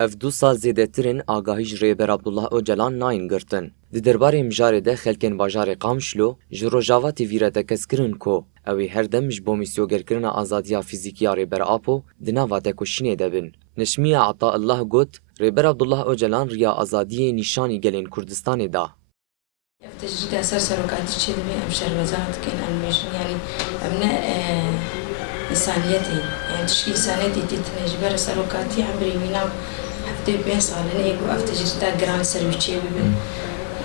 اف دو سال زیدترین آگاهی جریبر عبدالله اوجلان ناین گرتن. دی درباره مجاره ده خلکن باجار قامشلو جروجاواتی ویرته کسکرن کو اوی هر دم جبو میسیوگرکرن آزادیا فیزیکیا ریبر آپو دناواته کشینه دبن. نشمیه عطا الله گوت ریبر عبدالله اوجلان ریا آزادی نشانی گلین کردستان دا. تجريد أساس سرقات الشدمي أم شربزات كان أميشن يعني أبناء إنسانيتي يعني تشكي إنسانيتي تتنجبر سرقاتي عمري منا حفتي بين صالين إيجو أفتجريد جران سرويتشي ببن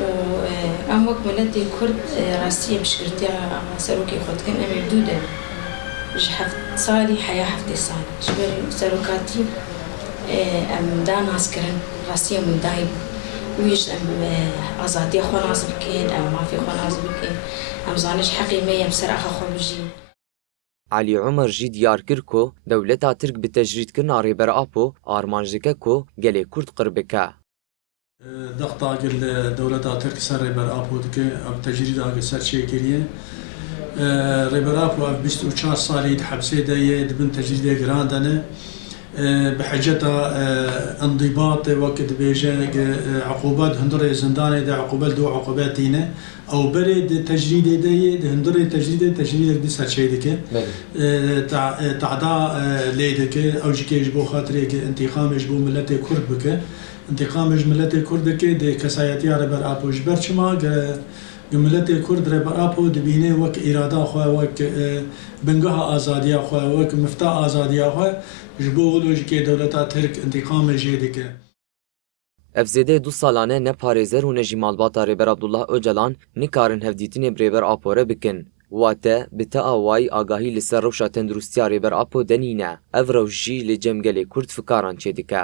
وأمك ملتي كرد راسية بشكرتي سروكي خد كان أمي بدودة حفت صالي حياة حفتي صالي جبر سرقاتي أم دان عسكرن راسية من دايب ويش أم أزادي خو ناس بكين أم ما في خو ناس بكين أم زانش حقيمية بسرعة خو بجين علي عمر جي ديار كركو دولتا ترك بتجريد كرنا ريبر أبو آرمانجيكا كو جلي كرد قربكا ضغط أجل دولتا ترك سر ريبر أبو دكي أب تجريد أجل سر شيء كريه ريبر أبو أب 24 سالي حبسي دايه دبن تجريد جراندنا بحجتها انضباط وقت بيجا عقوبات هندرة زندانة ده عقوبات دو عقوبات دينه أو برد تجريد ده هندرة تجريد دي سرشيدك تعدا ليدك أو جيك يجبو خاطرك انتقام يجبو ملتي كرد بك انتقام يجبو ملتي كرد بك ده كسايتي ربر أبو جبر شما ملت كرد ربر أبو دبینه وک إرادة خو وک بنگاه آزادی خو وک مفتاح آزادی خو جبو ولوج که دولتا ترک انتقام جدیده. افزیده دو سالانه نه پارێزەر و نەژیمالباتا رێبەر عەبدوڵڵاه ئۆجەلان نکارن هەفدیتنێ برێبەر ئاپۆرە بکن. واتە بتە ئاوای ئاگاهی لەسەر ڕەوشە تەندروستیا رێبەر ئاپۆ دەنینە. ئەڤ ڕەوش جی لە جەمگەلێ کورد فکاران چێ دکە.